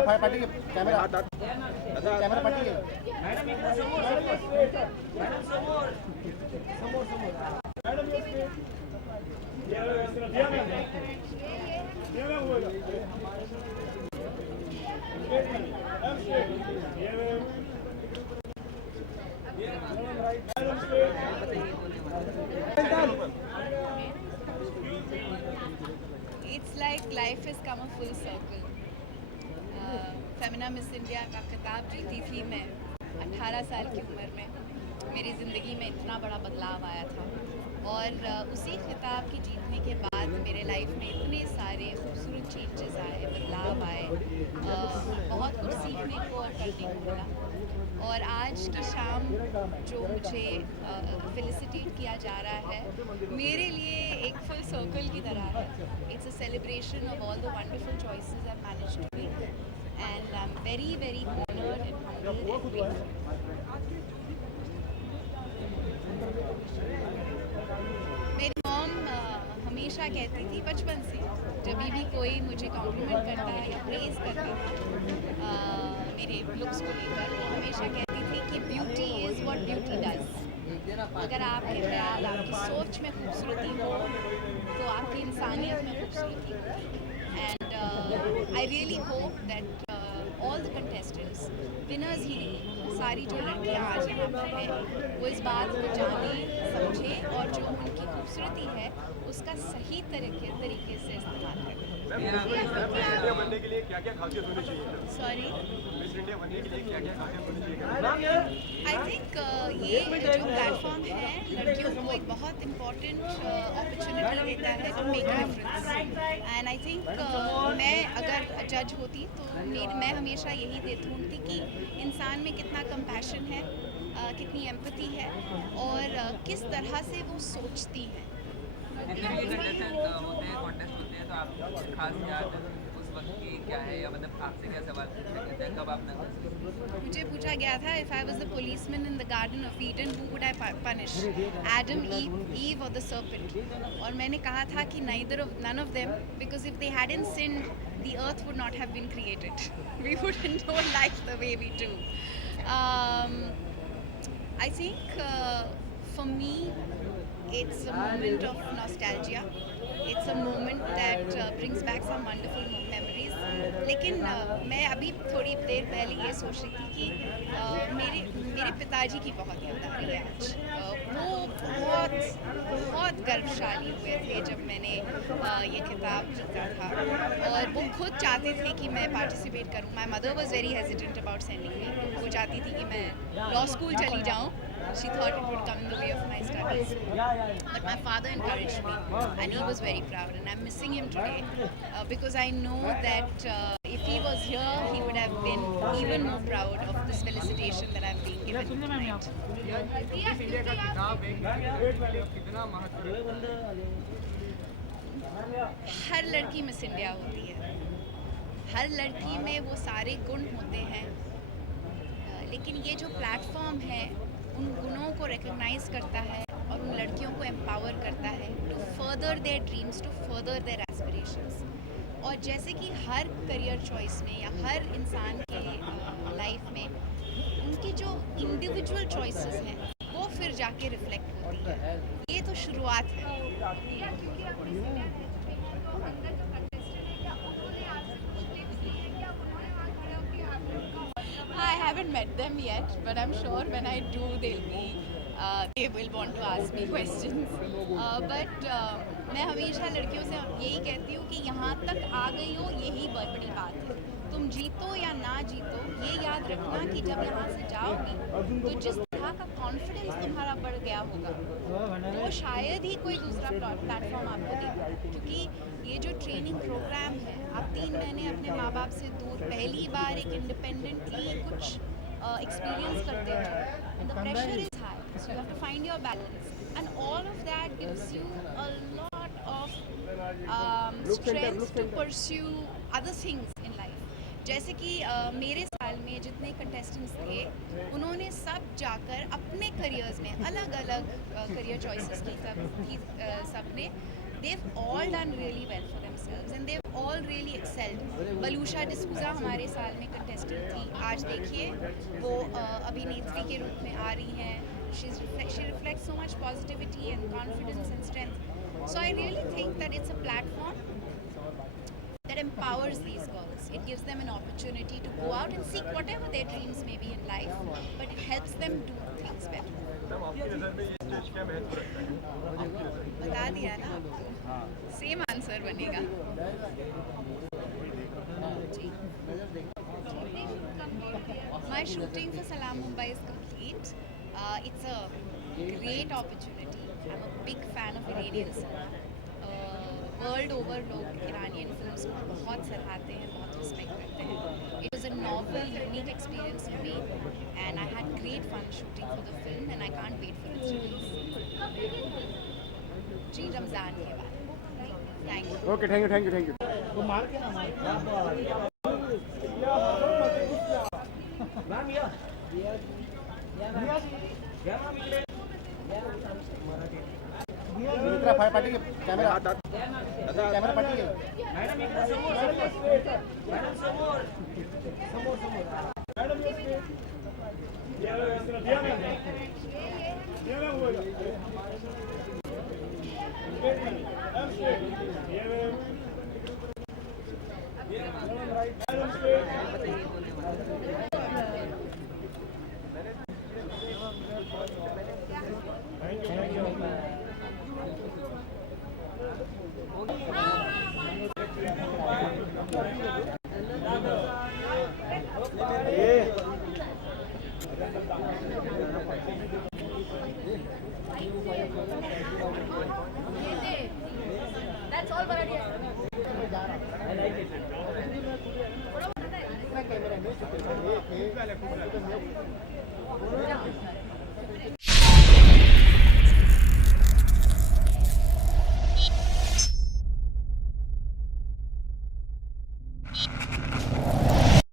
Fire party के camera camera party के madam इकडे समोर मैडम समोर समोर समोर madam It's like life has come a full circle. Femina miss India का खिताब जीती थी मैं 18 साल की उम्र में। मेरी ज़िंदगी में इतना बड़ा बदलाव आया था और उसी खिताब की जीतने के बाद मेरे लाइफ में इतने सारे खूबसूरत चेंजेस आए, बदलाव आए, बहुत कुछ सीखने को और करने को मिला। और आज की शाम जो मुझे फेलिसिटेट किया जा रहा है मेरे लिए एक फुल सर्कल की तरह है। It's a celebration of all the wonderful choices I managed to make and I am very very honoured and humbled and grateful. मेरी मॉम हमेशा कहती थी बचपन से, जब भी कोई मुझे कॉम्प्लीमेंट करता है या प्रेज़ करता था मेरे लुक्स को लेकर, वो हमेशा कहती थी कि beauty is what beauty does. अगर आपके ख्याल आपकी सोच में खूबसूरती हो तो आपकी इंसानियत में खूबसूरती होगी। And I really hope that all the contestants, winners ही नहीं, सारी जो लड़कियाँ आज यहाँ पर हैं वो इस बात को जाने समझें और जो उनकी खूबसूरती है उसका सही तरीके से इस्तेमाल करें। बनने के लिए क्या-क्या खासियत होनी चाहिए? सॉरी, मिस इंडिया बनने के लिए क्या-क्या खासियत होनी चाहिए? आई थिंक ये जो प्लेटफॉर्म है लड़कियों को एक बहुत इम्पॉर्टेंट अपॉर्चुनिटी देता है to make difference. And I think मैं अगर जज होती तो मैं हमेशा यही ढूंढती कि इंसान में कितना कंपैशन है, कितनी एम्पैथी है और किस तरह से वो सोचती है। जितने भी कंटेस्टेंट होते हैं, कॉन्टेस्ट होते हैं, तो आप खास याद उस वक्त की क्या है, या मतलब आपसे क्या सवाल पूछा गया था, कब आपने मुझे पूछा गया था if I was the policeman in the garden of Eden who would I punish, Adam, Eve और द सर्पेंट। और मैंने कहा था कि none of them, because if they hadn't sinned the earth would not have been created. We wouldn't know life the way we do. I think for me it's a moment of nostalgia. It's a moment that brings back some wonderful memories. लेकिन मैं अभी थोड़ी देर पहले ये सोच रही थी कि मेरे पिताजी की बहुत याद आ रही है आज। वो बहुत गर्वशाली हुए थे जब मैंने ये खिताब जीता था और वो खुद चाहते थे कि मैं पार्टिसिपेट करूँ। My mother was very hesitant about sending me. वो चाहती थी कि मैं लॉ स्कूल चली जाऊँ। She thought it would come in the way of my studies, but my father encouraged me and he was very proud, and I'm missing him today because I know that if he was here he would have been even more proud of this felicitation that I'm being given tonight. हर लड़की miss India होती है, हर लड़की में वो सारे गुण होते हैं, लेकिन ये जो प्लेटफॉर्म है उन गुणों को रिकग्नाइज करता है और उन लड़कियों को एम्पावर करता है to further their dreams, to further their aspirations. और जैसे कि हर करियर चॉइस में या हर इंसान के लाइफ में उनकी जो इंडिविजुअल चॉइसेस हैं वो फिर जाके रिफ्लेक्ट होती है। ये तो शुरुआत है। I haven't met them yet, but I'm sure when I do, they will want to ask me questions. But मैं हमेशा लड़कियों से यही कहती हूँ कि यहाँ तक आ गई हो यही बड़ी बात है। तुम जीतो या ना जीतो, ये याद रखना कि जब यहाँ से जाओगी तो जिस तरह का कॉन्फिडेंस तुम्हारा बढ़ गया होगा वो शायद ही कोई दूसरा प्लेटफॉर्म आपको देगा। क्योंकि ये जो ट्रेनिंग प्रोग्राम है, आप 3 महीने अपने माँ बाप से दूर पहली बार एक इंडिपेंडेंटली कुछ एक्सपीरियंस करते हो and the pressure is high, so you have to find your balance and all of that gives you a lot of strength to pursue other things in life. जैसे कि मेरे साल में जितने कंटेस्टेंट्स थे उन्होंने सब जाकर अपने करियर्स में अलग अलग करियर चॉइसेस की सब ने they've all done really well for themselves and they've all really excelled. बलूशा D'Souza हमारे साल में contestant थी, आज देखिए वो अभिनेत्री के रूप में आ रही हैं. She reflects so much positivity and confidence and strength. So I really think that it's a platform that empowers these girls. It gives them an opportunity to go out and seek whatever their dreams may be in life, but it helps them do things better. बता दिया ना आपको, same answer बनेगा. My shooting for Salam Mumbai is complete. It's a great opportunity. I'm a big fan of Iranian cinema. World over लोग Iranian films को बहुत सराहते हैं, बहुत रिस्पेक्ट करते हैं. It was a novel unique experience for me and I had great fun shooting for the film and I can't wait for its release. जी रमज़ान के बाद. Thank you. Okay, thank you. तो मार के ना मित्रा पाठी कॅमेरा पाठी. मॅडम इकडे समोर. मॅडम समोर. That's all but I like it.